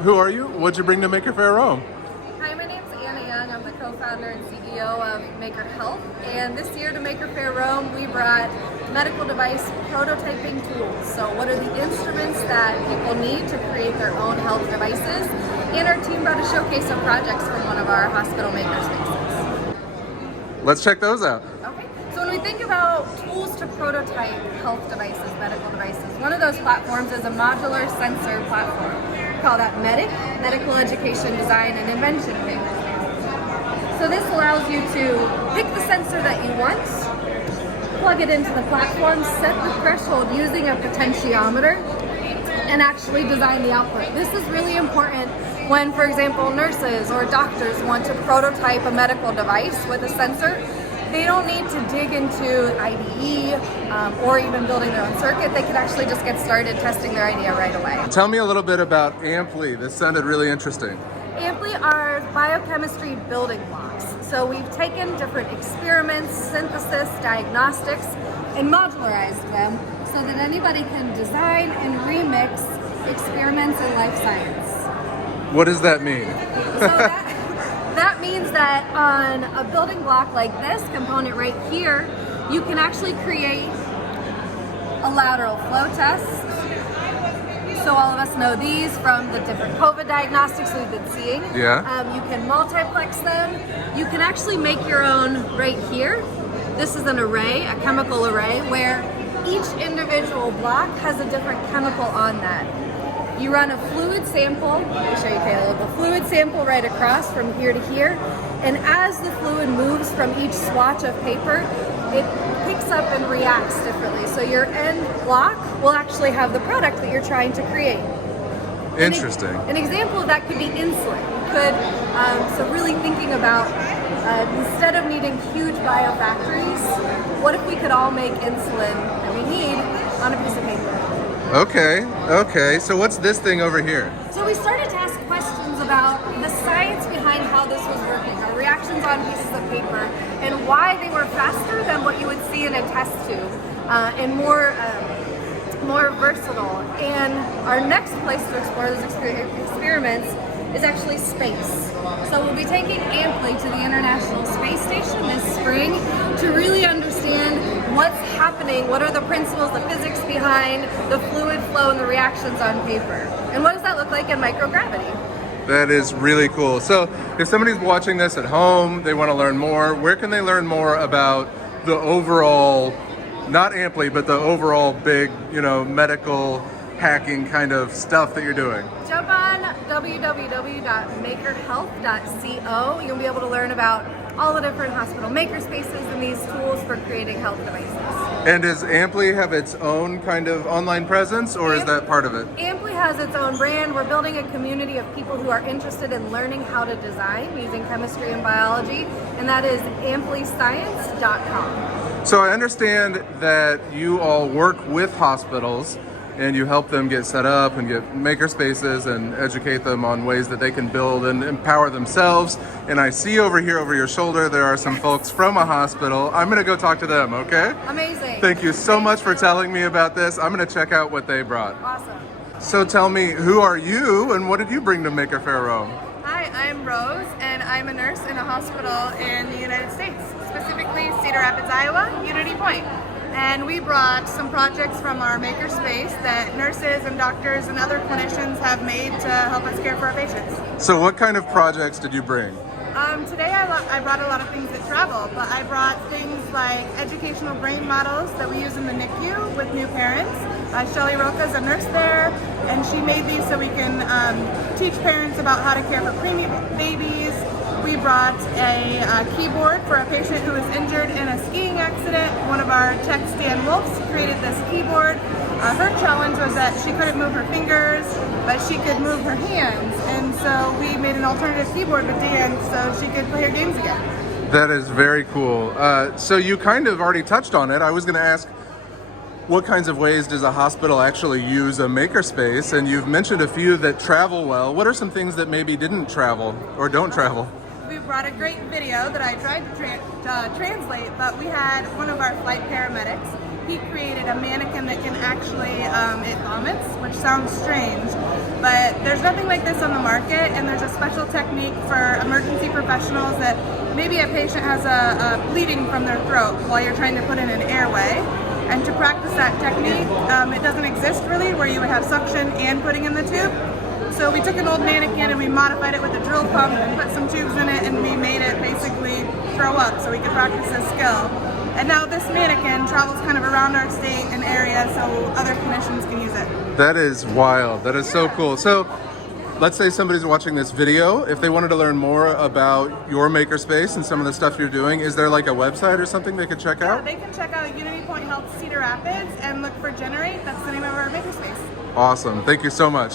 Who are you? What'd you bring to Maker Faire Rome? Hi, my name's Anna Young. I'm the co-founder and CEO of Maker Health. And this year to Maker Faire Rome, we brought medical device prototyping tools. So what are the instruments that people need to create their own health devices? And our team brought a showcase of projects from one of our hospital makerspaces. Let's check those out. Okay. So when we think about tools to prototype health devices, medical devices, one of those platforms is a modular sensor platform. We call that MEDIC, Medical Education Design and Invention Kit. So this allows you to pick the sensor that you want, plug it into the platform, set the threshold using a potentiometer, and actually design the output. This is really important when, for example, nurses or doctors want to prototype a medical device with a sensor. They don't need to dig into IDE or even building their own circuit. They can actually just get started testing their idea right away. Tell me a little bit about Ampli. This sounded really interesting. Ampli are biochemistry building blocks. So we've taken different experiments, synthesis, diagnostics, and modularized them so that anybody can design and remix experiments in life science. What does that mean? So that means that on a building block like this component right here, you can actually create a lateral flow test. So all of us know these from the different COVID diagnostics we've been seeing. Yeah. You can multiplex them. You can actually make your own right here. This is an array, a chemical array, where each individual block has a different chemical on that. You run a fluid sample, let me show you Caleb, a fluid sample right across from here to here, and as the fluid moves from each swatch of paper, it picks up and reacts differently. So your end block will actually have the product that you're trying to create. Interesting. An example of that could be insulin. So really thinking about instead of needing huge biofactories, what if we could all make insulin that we need on a piece of paper? Okay. So what's this thing over here? So we started to ask questions about the science behind how this was working, our reactions on pieces of paper, and why they were faster than what you would see in a test tube, and more versatile. And our next place to explore those experiments is actually space. So we'll be taking Ampli to the International Space Station this spring to really understand what's happening, what are the principles, the physics behind the fluid flow and the reactions on paper. And what does that look like in microgravity? That is really cool. So if somebody's watching this at home, they want to learn more, where can they learn more about the overall, not Ampli, but the overall big, medical hacking kind of stuff that you're doing? Jump on www.makerhealth.co. You'll be able to learn about all the different hospital makerspaces and these tools for creating health devices. And does Ampli have its own kind of online presence, or is that part of it? Ampli has its own brand. We're building a community of people who are interested in learning how to design using chemistry and biology, and that is ampliscience.com. So I understand that you all work with hospitals and you help them get set up and get maker spaces and educate them on ways that they can build and empower themselves. And I see over here over your shoulder there are some folks from a hospital. I'm going to go talk to them, okay? Amazing. Thank you so much for telling me about this. I'm going to check out what they brought. Awesome. So tell me, who are you and what did you bring to Maker Faire Rome? Hi, I'm Rose, and I'm a nurse in a hospital in the United States, specifically Cedar Rapids, Iowa, Unity Point. And we brought some projects from our makerspace that nurses and doctors and other clinicians have made to help us care for our patients. So what kind of projects did you bring? Today I brought a lot of things that travel, but I brought things like educational brain models that we use in the NICU with new parents. Shelly Roca is a nurse there, and she made these so we can teach parents about how to care for preemie babies. We brought a keyboard for a patient who was injured in a skiing accident. One of our techs, Dan Wolfs, created this keyboard. Her challenge was that she couldn't move her fingers, but she could move her hands. And so we made an alternative keyboard with Dan so she could play her games again. That is very cool. So you kind of already touched on it. I was going to ask, what kinds of ways does a hospital actually use a makerspace? And you've mentioned a few that travel well. What are some things that maybe didn't travel or don't travel? We brought a great video that I tried to translate, but we had one of our flight paramedics. He created a mannequin that can actually, it vomits, which sounds strange, But there's nothing like this on the market, and there's a special technique for emergency professionals that maybe a patient has a bleeding from their throat while you're trying to put in an airway. And to practice that technique, it doesn't exist really, where you would have suction and putting in the tube. So we took an old mannequin and we modified it with a drill pump and put some tubes in it, and we made it basically throw up so we could practice this skill. And now this mannequin travels kind of around our state and area so other clinicians can use it. That is wild. That is so cool. So let's say somebody's watching this video. If they wanted to learn more about your makerspace and some of the stuff you're doing, is there like a website or something they could check Yeah, out? they can check out Unity Point Health Cedar Rapids and look for Generate. That's the name of our makerspace. Awesome. Thank you so much.